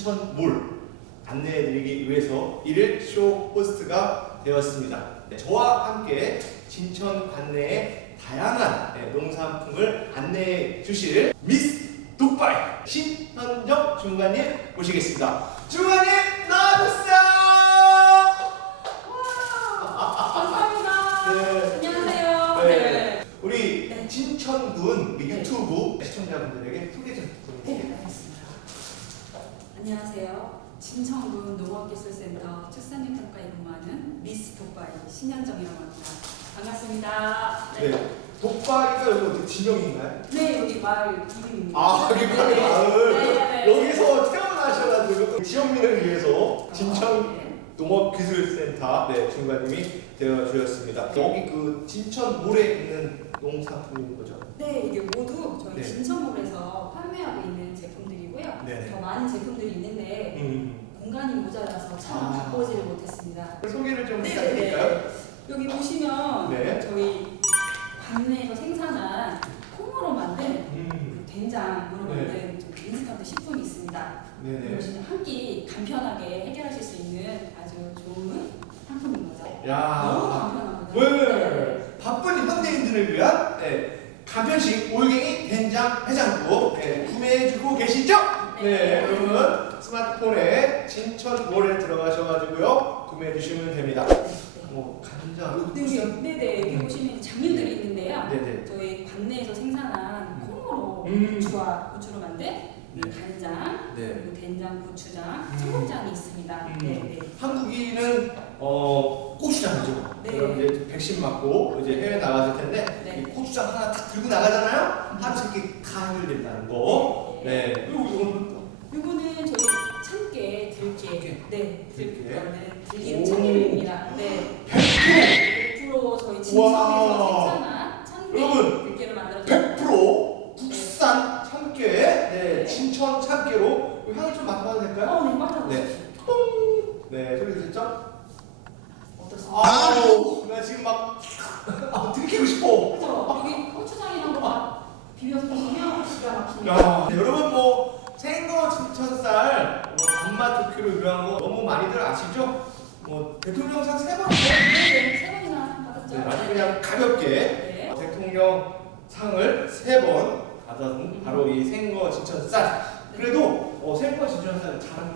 진천몰 안내해드리기 위해서 일일 쇼 호스트가 되었습니다. 네, 저와 함께 진천 관내의 다양한 네, 농산품을 안내해 주실 미스 독바이 신현정 중관님 모시겠습니다. 중관님 나와주세요. 감사합니다. 네. 안녕하세요. 네. 우리 네. 진천군 우리 네. 유튜브 시청자분들에게 소개 좀 네, 부탁드립니다. 알겠습니다. 안녕하세요. 진천군 농업기술센터 축산유통과에 근무하는 미스 독바이 신현정이라고 합니다. 반갑습니다. 네. 독바이가 여기 어떻게 지명인가요? 네, 여기 마을 이름입니다. 아, 여기 네, 마을 네. 마을. 네, 네. 여기서 태어나셔가지고 지역민을 위해서 진천 네. 농업기술센터 네, 중관님이 되어주셨습니다. 여기 그 진천몰에 있는 농산품인 거죠? 네, 이게 모두 저희 네. 진천몰에서 판매하고 있는 제품들이고요. 네네. 더 많은 음. 모자라서 참 아. 바꾸지를 못했습니다. 소개를 좀 네, 부탁드릴까요? 여기 보시면 네. 저희 관내에서 생산한 콩으로 만든 음. 그 된장으로 네. 만든 좀 인스턴트 식품이 있습니다. 네네. 보시면 한 끼 간편하게 해결하실 수 있는 아주 좋은 상품인 거죠. 너무 야. 간편하거든요. 왜? 바쁜 현대인들을 위한 네, 간편식 올갱이 된장 해장국 네, 구매해주고 계시죠? 네, 여러분 스마트폰에 진천 몰에 들어가셔가지고요 구매해 주시면 됩니다. 뭐 간장, 네, 육수는 네네 여기 음. 보시면 장류들이 있는데요. 네네. 저희 관내에서 생산한 콩으로 음. 고추와 고추로 만든 이 네. 간장 네. 그리고 된장, 고추장, 음. 청국장이 있습니다. 음. 네, 네. 한국인은 어 고추장이죠. 네. 그럼 이제 백신 맞고 이제 해외 나갔을 텐데 네. 이 고추장 하나 딱 들고 나가잖아요. 하루 세끼 다 해결된다는 거. 네. 그리고 이거 는 이거는 저희 참깨, 들깨. 네, 들깨. 들깨 오. 들기름 참기름입니다. 네, 100% 100% 저희 와. 진천에서 생산한 참깨, 여러분, 들깨를 만들어서 100% 국산 참깨, 네, 네. 진천 참깨로 이 향을 좀 맡아봐도 될까요? 어, 네, 맞아. 네. 네, 소리 들렸죠? 어떻습니까? 아우, 나 지금 막 아, 들키고 싶어. 그죠? 여기 고추장이랑 거 비벼서 드시면 기가 막힙니다. 야, 네, 여러분 뭐 생거 진천쌀, 뭐 단맛 좋기로 유명한 거 너무 많이들 아시죠? 뭐 대통령상 세 번. 네, 네, 세 번이나 받았죠. 네, 아주 그냥 가볍게 네. 대통령 상을 세 번 받은 바로 이 생거 진천쌀. 그래도 어, 생거 진천쌀 잘하는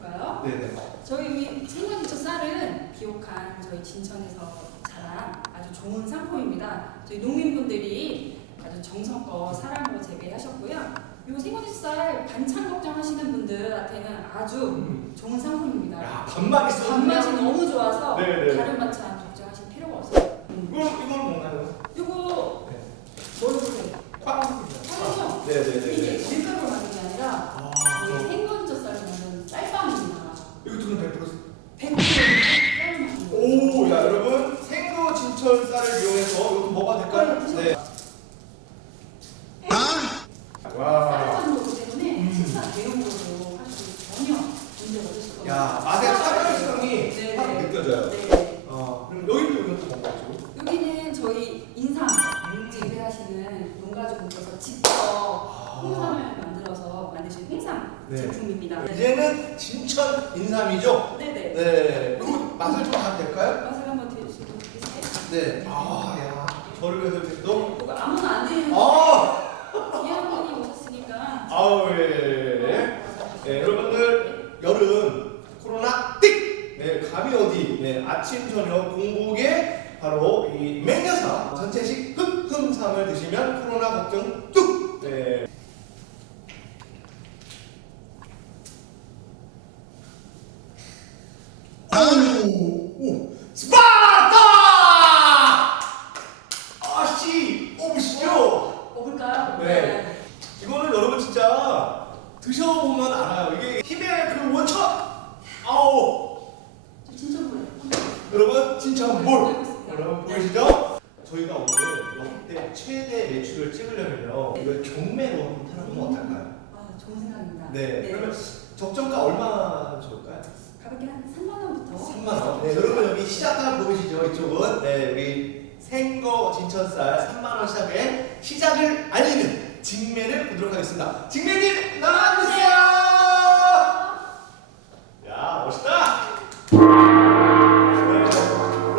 그럴까요? 네네. 저희 이 생선지처 쌀은 비옥한 저희 진천에서 자란 아주 좋은 상품입니다. 저희 농민분들이 아주 정성껏 사랑으로 재배하셨고요. 이 생선지처 쌀 반찬 걱정하시는 분들한테는 아주 음. 좋은 상품입니다. 야 밥맛 있어. 밥맛이 너무 좋아서 네네. 다른 반찬 걱정하실 필요가 없어요. 음. 이거 이건 뭔가요? 이거 네. 뭘 보세요? 팥. 쌀이죠? 네네네. 이게 밀가루 만든 게 아니라 아, 저희 저- 생선지처 쌀을 만든 쌀빵입니다. 이거 두는 100% 100% 쌀 오, 야 여러분 생거 진천 쌀을 이용해서 이것도 먹어도 될까요? 네. 와. 쌀가는 거기 음. 식사 대용으로도 사실 전혀 문제가 없으실 겁니다. 야 맛의 차별성이 네, 확 네. 느껴져요. 네. 어, 그럼 여기도 이것도 먹어야죠. 여기는 저희 인삼 재배하시는 농가주분께서 직접 홍삼을 만들어서 만드신 홍삼 네. 제품입니다. 네. 이제는 진천 인삼이죠? 네네. 네. 그리고 맛을 좀 봐도 될까요? 맛을 한번 드시고 계세요? 네. 아, 야. 저를 위해서 이렇게 또. 이거 아무나 안 드리는 아! 귀한 분이 오셨으니까. 아우, 예, 예, 예. 여름, 코로나 띡! 네, 감이 어디? 네, 아침, 저녁 공복에 바로 이 맹여삼, 전체식 흑흠삼을 드시면 코로나 걱정 뚝! 네. 오, 오, 스파르타! 아씨, 오시죠? 먹을까요? 네. 이거는 여러분 진짜 드셔보면 알아요. 이게 힘의 그 원천. 아우. 저 진짜 몰라요. 여러분 진짜 뭘? 보겠습니다. 여러분 네. 보이시죠? 저희가 오늘 역대 최대 매출을 찍으려면요. 이걸 경매로 한번 타보면 어떨까요? 아, 좋은 생각입니다. 네. 그러면 적정가 얼마 좋을까요? 가볍게 한 3만 원부터. 3만 원. 네, 여러분 여기 시작가 보이시죠? 이쪽은 네 우리 생거 진천쌀 3만 원 시작에 시작을 알리는 직맨을 보도록 하겠습니다. 직맨님 나와주세요. 야 멋있다. 네,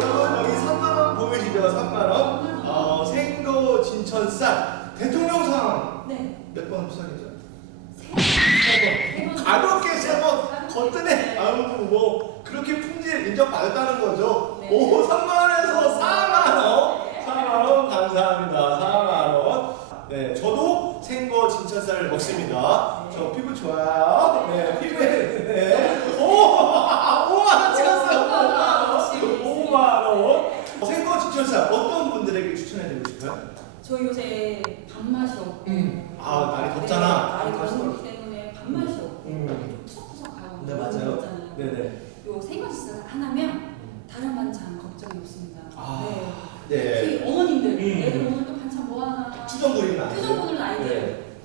여러분 여기 3만 원 보이시죠? 3만 원. 어, 생거 진천쌀 대통령상 네. 몇 번 수상했죠? 가볍게 세번 거뜬해. 아유 뭐 그렇게 품질 인정받았다는 거죠. 네. 오 3만 원에서 4만 원. 4만 원 감사합니다. 4만 원. 네, 저도 생거 진천쌀 먹습니다. 저 피부 좋아요. 네, 피부에 네. 오, 5만 원 찍었어요. 5만 원. 생거 진천쌀 어떤 분들에게 추천해드리고 싶어요? 저 요새 밥맛이 없고. 음. 아, 날이 덥잖아. 네, 날이 밥맛이 더우기 때문에 밥맛이 없고. 음. 푸석푸석하고. 네, 맞아요. 있잖아요. 네네. 요 생과지살 하나면 다른 반찬 걱정이 없습니다. 아, 네. 네. 특히 어머님들, 음. 애들 오늘 또 반찬 뭐 하나. 투정 부리는 아이들. 투정 부리는 아이들.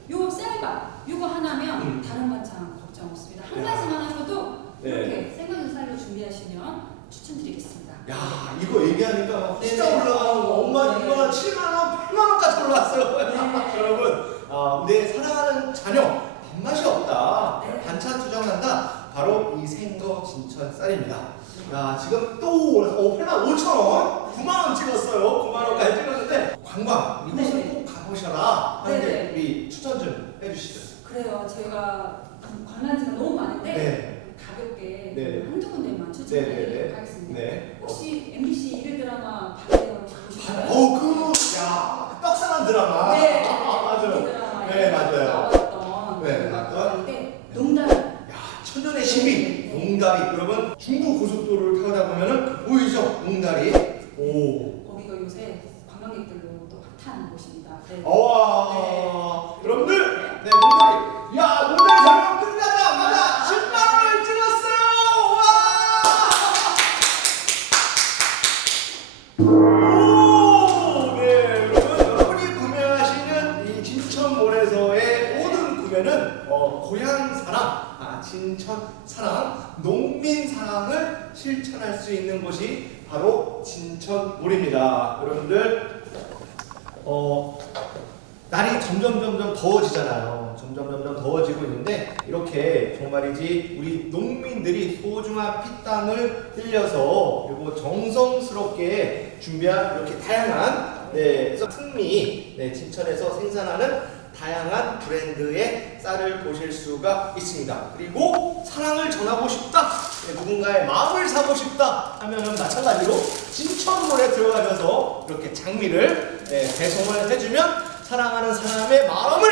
네. 요 쌀밥, 요거 하나면 음. 다른 반찬 걱정 없습니다. 한 야. 가지만 하셔도 네. 이렇게 생과지살로 준비하시면 추천드리겠습니다. 야, 이거 얘기하니까 막 네. 진짜 올라가는 거. 엄마 네. 2만 원, 7만 원, 8만 원까지 올라왔어요. 네. 여러분, 아, 내 사랑하는 자녀 밥맛이 없다. 네. 반찬 투정한다. 바로 이 생거 진천 쌀입니다. 야, 지금 또 올라서 오, 8만 5천 원, 9만 원 찍었어요. 9만 원까지 찍었는데 관광 이곳은 네. 꼭 가보셔라. 하는데 네. 우리 추천 좀 해주시죠. 그래요. 제가 관광지가 너무 많은데 네. 가볍게 네. 한두 군데만 네, 네, 추천드리도록 네. 하겠습니다. 네. 혹시 MBC 일일 드라마 박대원 보셨어요? 어, 그, 야, 떡상한 드라마. 네. 아, 맞아요. 그 네, 맞아요. 나왔던 네, 그 맞아요. 드라마인데 농담. 야, 천년의 신비 농다리. 여러분 중부 고속도로를 타다 보면은 보이죠? 농다리. 오. 거기가 요새 관광객들로 또 핫한 곳입니다. 네. 와. 사랑, 아, 진천 사랑, 농민 사랑을 실천할 수 있는 곳이 바로 진천몰입니다. 여러분들, 어, 날이 점점 점점 더워지잖아요. 점점 점점 더워지고 있는데 이렇게 정말이지 우리 농민들이 소중한 피땀을 흘려서 그리고 정성스럽게 준비한 이렇게 다양한 네, 그래서 풍미 네, 진천에서 생산하는 다양한 브랜드의 쌀을 보실 수가 있습니다. 그리고 사랑을 전하고 싶다, 네, 누군가의 마음을 사고 싶다 하면은 마찬가지로 진천몰에 들어가셔서 이렇게 장미를 네, 배송을 해주면 사랑하는 사람의 마음을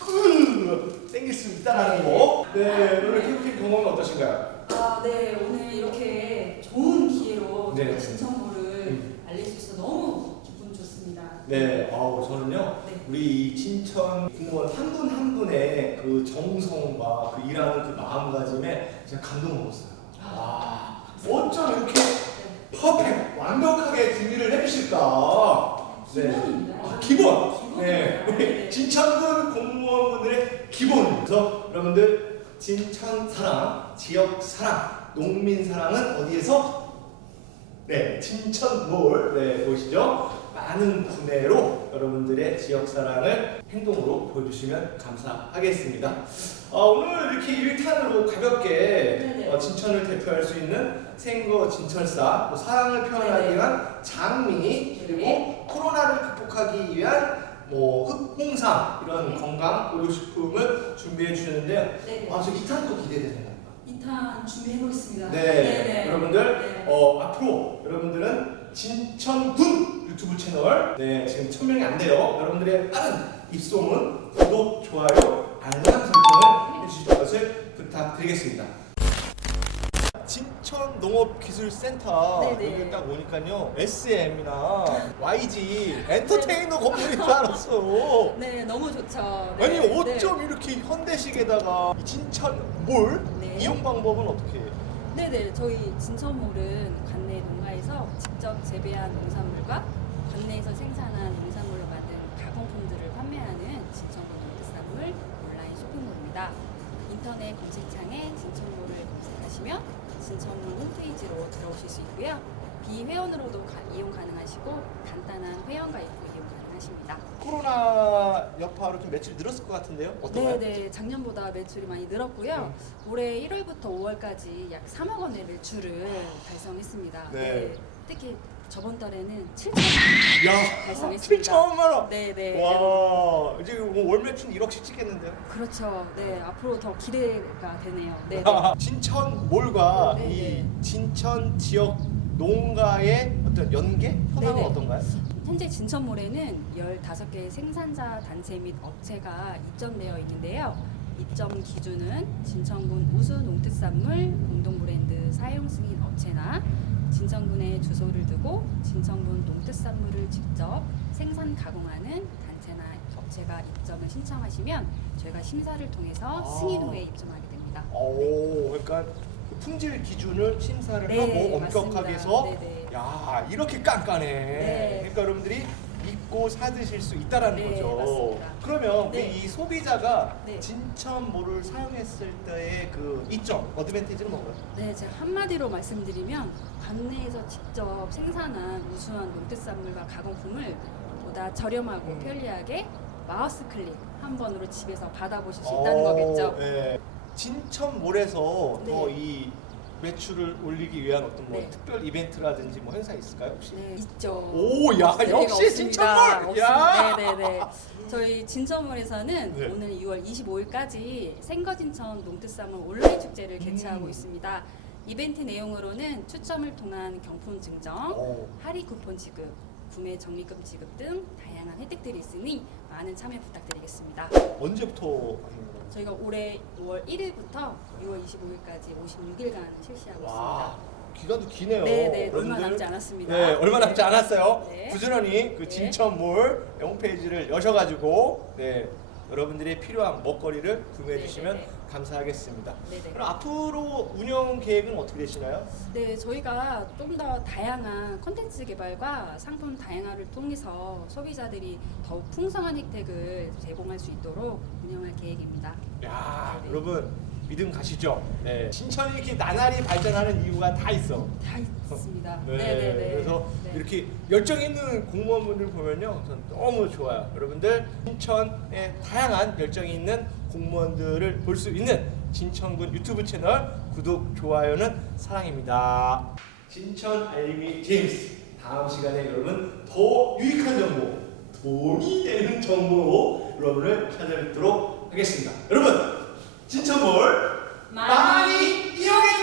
그 땡길 수 있다라는 거. 네, 오늘 캠핑 경험은 어떠신가요? 아, 네. 오늘 이렇게 좋은 기회로 네. 진천구를 음. 알릴 수 있어서 너무 기분 좋습니다. 네, 아우 저는요 네. 우리 이 진천 공무원 한 분 한 분의 그 정성과 그 일하는 그 마음가짐에 진짜 감동 먹었어요. 와, 어쩜 이렇게 네. 퍼펙트 완벽하게 준비를 해주실까? 네. 기본입니다. 아, 기본. 기본입니다. 네, 우리 네. 진천군 공무원분들의 기본. 그래서 여러분들 진천 사랑, 지역 사랑, 농민 사랑은 어디에서? 네, 진천 몰 네 보이시죠? 많은 구매로 여러분들의 지역 사랑을 행동으로 보여주시면 감사하겠습니다. 어, 오늘 이렇게 1탄으로 가볍게 네네. 어, 진천을 대표할 수 있는 생거 진천사, 또 사랑을 표현하기 네네. 위한 장미, 그리고 네네. 코로나를 극복하기 위한 뭐 흑홍삼 이런 건강 의료식품을 준비해 주셨는데요. 네. 아, 저 2탄도 기대되네요. 2탄 준비해 보겠습니다. 네, 여러분들 네. 어, 앞으로 여러분들은 진천군 유튜브 채널 네 지금 천 명이 안 돼요. 여러분들의 빠른 입소문, 구독, 좋아요, 알람 설정을 해주실 것을 부탁드리겠습니다. 진천 농업기술센터 네네. 여기 딱 오니까요 SM이나 YG 엔터테이너 건물인 줄 알았어요. 네, 너무 좋죠. 네, 아니 네. 어쩜 이렇게 현대식에다가 이 진천 몰 네. 이용 방법은 어떻게 해요? 네네, 저희 진천몰은 관내 농가에서 직접 재배한 농산물과 관내에서 생산한 농산물로 만든 가공품들을 판매하는 진천몰 농특산물 온라인 쇼핑몰입니다. 인터넷 검색창에 진천몰을 검색하시면 진천몰 홈페이지로 들어오실 수 있고요. 비회원으로도 가- 이용 가능하시고 간단한 회원 가입도 이용 가능하십니다. 코로나 여파로 좀 매출이 늘었을 것 같은데요? 어떤가요? 네네 작년보다 매출이 많이 늘었고요. 올해 1월부터 5월까지 약 3억 원의 매출을 달성했습니다. 네. 특히 저번 달에는 7천 야, 달성했습니다. 7천만 원. 네네. 와, 이제 뭐 월 매출 1억씩 찍겠는데요? 그렇죠. 네 앞으로 더 기대가 되네요. 네 네. 진천 몰과 네, 이 네. 진천 지역 농가의 어떤 연계 현황은 네, 네. 어떤가요? 현재 진천몰에는 15개의 생산자 단체 및 업체가 입점되어 있는데요. 입점 기준은 진천군 우수 농특산물 공동 브랜드 사용 승인 업체나 진천군에 주소를 두고 진천군 농특산물을 직접 생산 가공하는 단체나 업체가 입점을 신청하시면 저희가 심사를 통해서 아. 승인 후에 입점하게 됩니다. 오, 그러니까 그 품질 기준을 심사를 네, 하고 엄격하게 맞습니다. 해서 네네. 야 이렇게 깐깐해. 네. 그러니까 여러분들이 믿고 사드실 수 있다라는 네, 거죠. 맞습니다. 그러면 네. 우리 이 소비자가 네. 진천몰을 사용했을 때의 그 이점, 어드밴티지는 뭔가요? 네, 제가 한마디로 말씀드리면 관내에서 직접 생산한 우수한 농특산물과 가공품을 보다 저렴하고 음. 편리하게 마우스 클릭 한 번으로 집에서 받아보실 수 있다는 어, 거겠죠. 네. 진천몰에서 네. 더이 매출을 올리기 위한 어떤 뭐 네. 특별 이벤트라든지 뭐 행사 있을까요 혹시? 네, 있죠. 오, 야, 없을 역시 없습니다. 진천몰! 야! 없습니다. 네, 네, 네. 저희 진천몰에서는 네. 오늘 6월 25일까지 생거진천 농특산물 온라인 축제를 개최하고 음. 있습니다. 이벤트 내용으로는 추첨을 통한 경품 증정, 오. 할인 쿠폰 지급, 구매 적립금 지급 등 다양한 혜택들이 있으니 많은 참여 부탁드리겠습니다. 언제부터 하는? 저희가 올해 5월 1일부터 6월 25일까지 56일간 실시하고 와, 있습니다. 기간도 기네요. 네, 네, 얼마. 남지 않았습니다. 네, 얼마 남지 않았어요. 네. 부지런히 그 네. 진천몰 홈페이지를 여셔가지고 네, 여러분들이 필요한 먹거리를 구매해 네, 주시면 네, 네. 감사하겠습니다. 네, 네. 그럼 앞으로 운영 계획은 어떻게 되시나요? 네, 저희가 좀 더 다양한 컨텐츠 개발과 상품 다양화를 통해서 소비자들이 더욱 풍성한 혜택을 제공할 수 있도록 운영할 계획입니다. 야, 네. 여러분 믿음 가시죠? 네. 진천이 이렇게 나날이 발전하는 이유가 다 있어. 다 있습니다. 네, 네, 네, 네. 그래서 네. 이렇게 열정 있는 공무원분들 보면요, 전 너무 좋아요. 여러분들 진천의 다양한 열정이 있는 공무원들을 볼 수 있는 진천군 유튜브 채널 구독 좋아요는 사랑입니다. 진천 알림이 제임스 다음 시간에 여러분 더 유익한 정보, 도움이 되는 정보로 여러분을 찾아뵙도록 하겠습니다. 여러분 진천몰 많이 이용해